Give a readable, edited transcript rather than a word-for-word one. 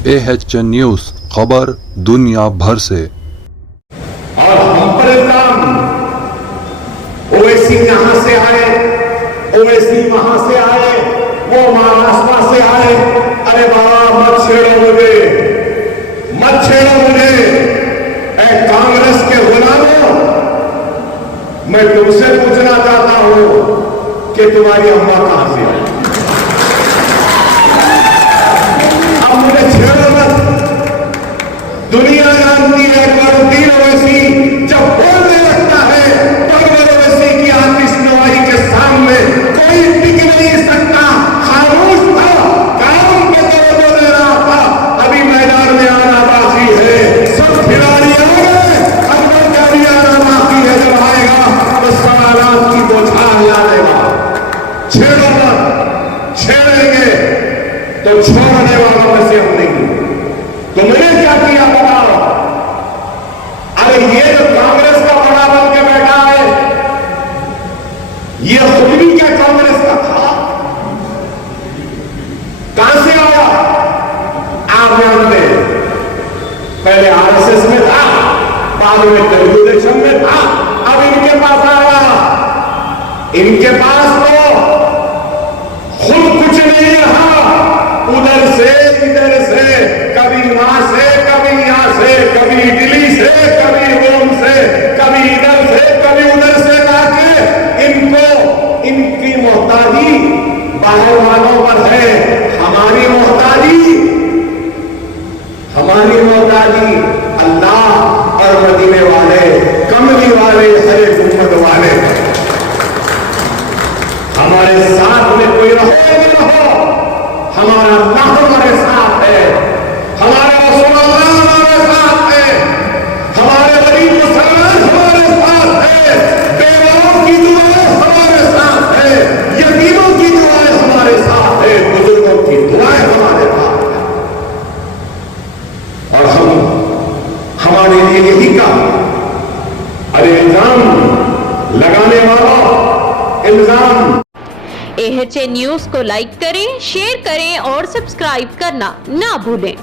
AHN news, खबर दुनिया भर से। और हम पर इल्जाम, ओवैसी यहां से आए, ओवैसी वहां से आए, वो महाराष्ट्र से आए। अरे बाबा मत छेड़ो मुझे, मत छेड़ो मुझे। ऐ कांग्रेस के गुलामों, मैं तुमसे पूछना चाहता हूं कि तुम्हारी अम्मा कहां से आई? अब मुझे छेड़ो मत। दुनिया जानती है अकबरुद्दीन ओवैसी जब बोलने लगता है तो अकबर ओवैसी की आतिशनवाई के सामने कोई टिक नहीं सकता। खामोश था, काम पे तवज्जो दे रहा था। अभी मैदान में आना बाकी है, सब खिलाड़ी आ गए, अकबर का भी आना बाकी है। जब आएगा तो सवालात की बौछार लाएगा। छेड़ो मत, छेड़ेंगे तो छोड़ने वालों में से हम नहीं। तुमने क्या किया बताओ? अरे ये जो कांग्रेस का बड़ा बन के बैठा है, ये खुद भी क्या कांग्रेस का था? कहां से आया? आप जानते हैं, पहले आरएसएस में था, बाद में तेलुगु देशम में था, अब इनके पास आया। इनके पास तो खुद कुछ नहीं रहा, उधर से इधर से, कभी वहां से, कभी यहां से, कभी दिल्ली से, कभी रोम से, कभी इधर से, कभी उधर से लाके इनको, इनकी मोहताजी बाहर वालों पर है। हमारी मोहताजी, हमारी मोहताजी अल्लाह और मदीने वाले, कमली वाले, हरे गुम्बद वाले। हमारे साथ में कोई रहो या न रहो, हमारा अल्लाह हमारे साथ है, हमारा रसूलुल्लाह हमारे साथ है, हमारे गरीब मुसलमान हमारे साथ है, बेवाओं की दुआएं हमारे साथ है, यतीमों की दुआएं हमारे साथ है, बुजुर्गों की दुआएं हमारे साथ है। और हमारे लिए यही काम। अरे इल्जाम लगाने वालों, इल्जाम। AHN न्यूज को लाइक करें, शेयर करें और सब्सक्राइब करना ना भूलें।